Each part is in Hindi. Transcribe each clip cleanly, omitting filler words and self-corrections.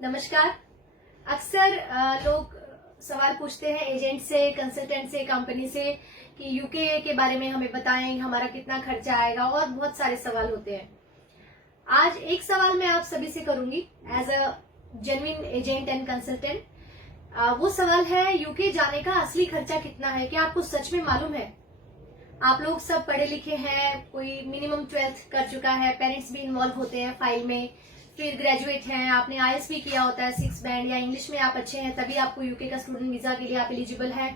नमस्कार। अक्सर लोग सवाल पूछते हैं एजेंट से, कंसल्टेंट से, कंपनी से कि यूके के बारे में हमें बताएं, हमारा कितना खर्चा आएगा, और बहुत सारे सवाल होते हैं। आज एक सवाल मैं आप सभी से करूंगी as a genuine agent and consultant. वो सवाल है, यूके जाने का असली खर्चा कितना है? क्या आपको सच में मालूम है? आप लोग सब पढ़े लिखे हैं, कोई मिनिमम 12th कर चुका है, पेरेंट्स भी इन्वॉल्व होते हैं फाइल में, फिर ग्रेजुएट हैं, आपने आईएएस भी किया होता है 6 बैंड, या इंग्लिश में आप अच्छे हैं तभी आपको यूके का स्टूडेंट वीजा के लिए आप एलिजिबल है।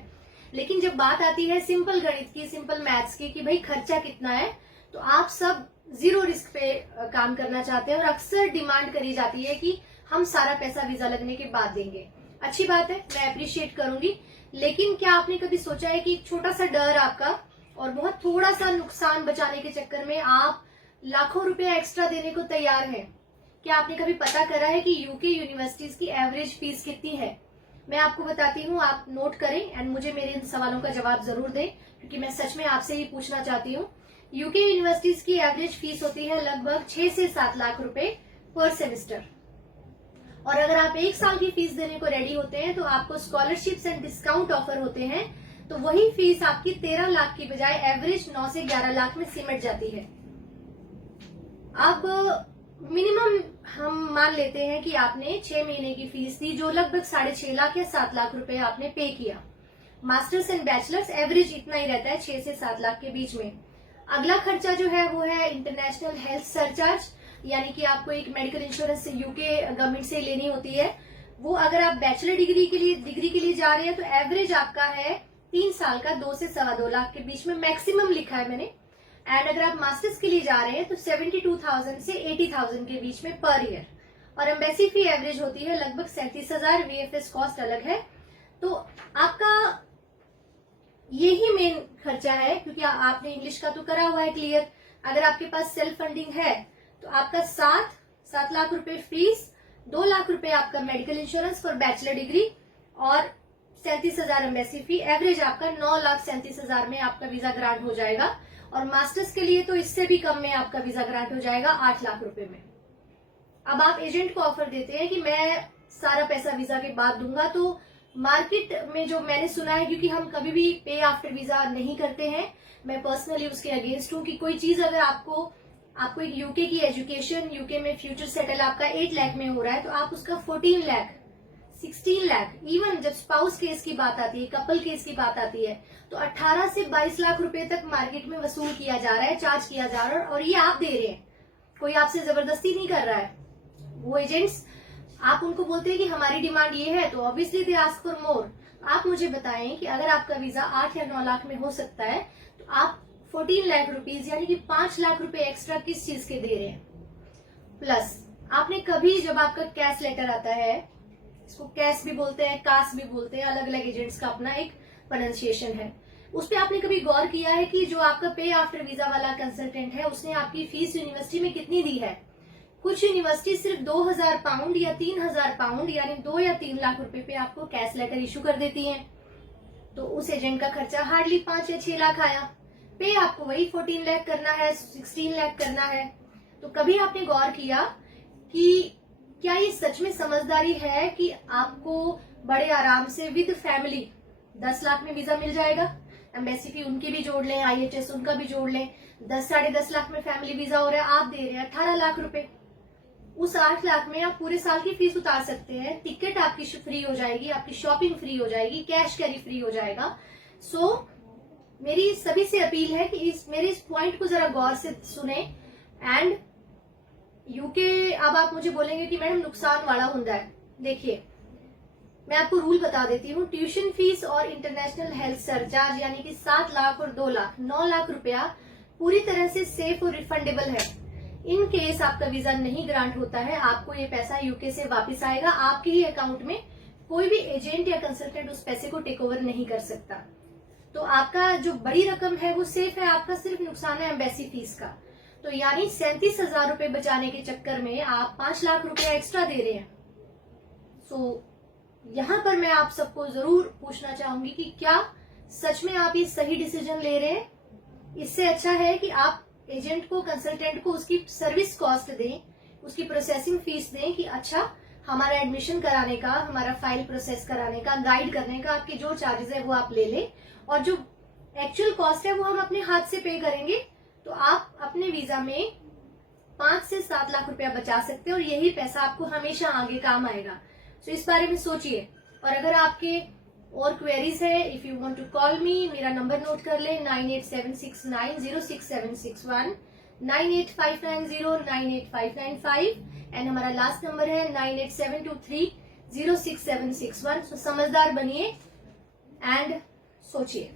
लेकिन जब बात आती है सिंपल गणित की, सिंपल मैथ्स की कि भाई खर्चा कितना है, तो आप सब जीरो रिस्क पे काम करना चाहते हैं और अक्सर डिमांड करी जाती है कि हम सारा पैसा वीजा लगने के बाद देंगे। अच्छी बात है, मैं अप्रिशिएट करूंगी, लेकिन क्या आपने कभी सोचा है कि एक छोटा सा डर आपका और बहुत थोड़ा सा नुकसान बचाने के चक्कर में आप लाखों रुपए एक्स्ट्रा देने को तैयार हैं? क्या आपने कभी पता करा है कि यूके यूनिवर्सिटीज की एवरेज फीस कितनी है? मैं आपको बताती हूँ, आप नोट करें एंड मुझे मेरे इन सवालों का जवाब जरूर दें, क्योंकि मैं सच में आपसे ही पूछना चाहती हूँ। यूके यूनिवर्सिटीज की एवरेज फीस होती है लगभग 6 से 7 लाख रुपए पर सेमेस्टर। और अगर आप 1 साल की फीस देने को रेडी होते हैं तो आपको स्कॉलरशिप्स एंड डिस्काउंट ऑफर होते हैं, तो वही फीस आपकी 13 लाख की बजाय एवरेज 9 से 11 लाख में सिमट जाती है। अब मिनिमम हम मान लेते हैं कि आपने 6 महीने की फीस दी, जो लगभग 6.5 लाख या 7 लाख रुपए आपने पे किया। मास्टर्स एंड बैचलर्स एवरेज इतना ही रहता है, 6 से 7 लाख के बीच में। अगला खर्चा जो है वो है इंटरनेशनल हेल्थ सरचार्ज, यानी कि आपको एक मेडिकल इंश्योरेंस यूके गवर्नमेंट से लेनी होती है। वो अगर आप बैचलर डिग्री के लिए जा रहे हैं तो एवरेज आपका है 3 साल का 2 से 2.25 लाख के बीच में, मैक्सिमम लिखा है मैंने। एंड अगर आप मास्टर्स के लिए जा रहे हैं तो 72,000 से 80,000 के बीच में पर ईयर। और एम्बेसी फी एवरेज होती है लगभग 37,000, वीएफएस कॉस्ट अलग है। तो आपका यही मेन खर्चा है, क्योंकि आपने इंग्लिश का तो करा हुआ है क्लियर। अगर आपके पास सेल्फ फंडिंग है तो आपका 7 लाख रुपए फीस, 2 लाख रुपए आपका medical insurance for bachelor degree और 37,000 एम्बेसी फी, एवरेज आपका 9,37,000 में आपका वीजा ग्रांट हो जाएगा। और मास्टर्स के लिए तो इससे भी कम में आपका वीजा ग्रांट हो जाएगा 8 लाख रुपए में। अब आप एजेंट को ऑफर देते हैं कि मैं सारा पैसा वीजा के बाद दूंगा, तो मार्केट में जो मैंने सुना है, क्योंकि हम कभी भी पे आफ्टर वीजा नहीं करते हैं, मैं पर्सनली उसके अगेंस्ट हूं कि कोई चीज अगर आपको एक यूके की एजुकेशन, यूके में फ्यूचर सेटल आपका 8 लाख में हो रहा है, तो आप उसका 14 लाख, 16 लाख, इवन जब स्पाउस केस की बात आती है, कपल केस की बात आती है, तो 18 से 22 लाख रुपए तक मार्केट में वसूल किया जा रहा है, चार्ज किया जा रहा है, और ये आप दे रहे हैं, कोई आपसे जबरदस्ती नहीं कर रहा है। वो एजेंट्स, आप उनको बोलते हैं कि हमारी डिमांड ये है, तो obviously they ask for more. आप मुझे बताएं कि अगर आपका वीजा 8 या 9 लाख में हो सकता है, तो आप 14 लाख रुपीज यानी कि 5 लाख रुपए एक्स्ट्रा किस चीज के दे रहे हैं? प्लस आपने कभी, जब आपका कैश लेटर आता है, इसको कैश भी बोलते हैं, कास भी बोलते हैं, अलग अलग एजेंट्स का अपना एक प्रोनाउंसिएशन है, उस पर आपने कभी गौर किया है कि जो आपका पे आफ्टर वीजा वाला कंसल्टेंट है, उसने आपकी फीस यूनिवर्सिटी में कितनी दी है? कुछ यूनिवर्सिटी सिर्फ 2,000 पाउंड या 3,000 पाउंड यानी 2 या 3 लाख रुपए पे आपको कैश लेटर इशू कर देती है, तो उस एजेंट का खर्चा हार्डली 5 या 6 लाख आया। पे आपको वही 14 लाख करना है, 16 लाख करना है। तो कभी आपने गौर किया कि क्या ये सच में समझदारी है कि आपको बड़े आराम से विद फैमिली 10 लाख में वीजा मिल जाएगा? एम्बेसी फी उनकी भी जोड़ लें, आईएचएस उनका भी जोड़ लें, 10-10.5 लाख में फैमिली वीजा हो रहा है, आप दे रहे हैं 18 लाख रुपए। उस 8 लाख में आप पूरे साल की फीस उतार सकते हैं, टिकट आपकी फ्री हो जाएगी, आपकी शॉपिंग फ्री हो जाएगी, कैश कैरी फ्री हो जाएगा। सो मेरी सभी से अपील है कि मेरे इस पॉइंट को जरा गौर से सुने। एंड यूके, अब आप मुझे बोलेंगे कि मैडम नुकसान वाला हुंदा है। देखिए, मैं आपको रूल बता देती हूँ। ट्यूशन फीस और इंटरनेशनल हेल्थ सरचार्ज यानी कि 7 लाख और 2 लाख, 9 लाख रुपया पूरी तरह से सेफ और रिफंडेबल है। इन केस आपका वीजा नहीं ग्रांट होता है, आपको ये पैसा यूके से वापस आएगा आपके ही अकाउंट में, कोई भी एजेंट या कंसल्टेंट उस पैसे को टेक ओवर नहीं कर सकता। तो आपका जो बड़ी रकम है वो सेफ है, आपका सिर्फ नुकसान है एम्बेसी फीस का। तो यानी 37,000 रुपए बचाने के चक्कर में आप 5 लाख रुपया एक्स्ट्रा दे रहे हैं। सो यहाँ पर मैं आप सबको जरूर पूछना चाहूंगी कि क्या सच में आप ये सही डिसीजन ले रहे हैं? इससे अच्छा है कि आप एजेंट को, कंसल्टेंट को उसकी सर्विस कॉस्ट दें, उसकी प्रोसेसिंग फीस दें कि अच्छा हमारा एडमिशन कराने का, हमारा फाइल प्रोसेस कराने का, गाइड करने का आपके जो चार्जेस है वो आप ले लें, और जो एक्चुअल कॉस्ट है वो हम अपने हाथ से पे करेंगे। तो आप अपने वीजा में 5 से 7 लाख रुपया बचा सकते हैं और यही पैसा आपको हमेशा आगे काम आएगा। तो इस बारे में सोचिए। और अगर आपके और क्वेरीज है, if you want to call me, मेरा नंबर नोट कर ले 9876906761, 9859098595, एंड हमारा लास्ट नंबर है 9872306761। समझदार बनिए एंड सोचिए।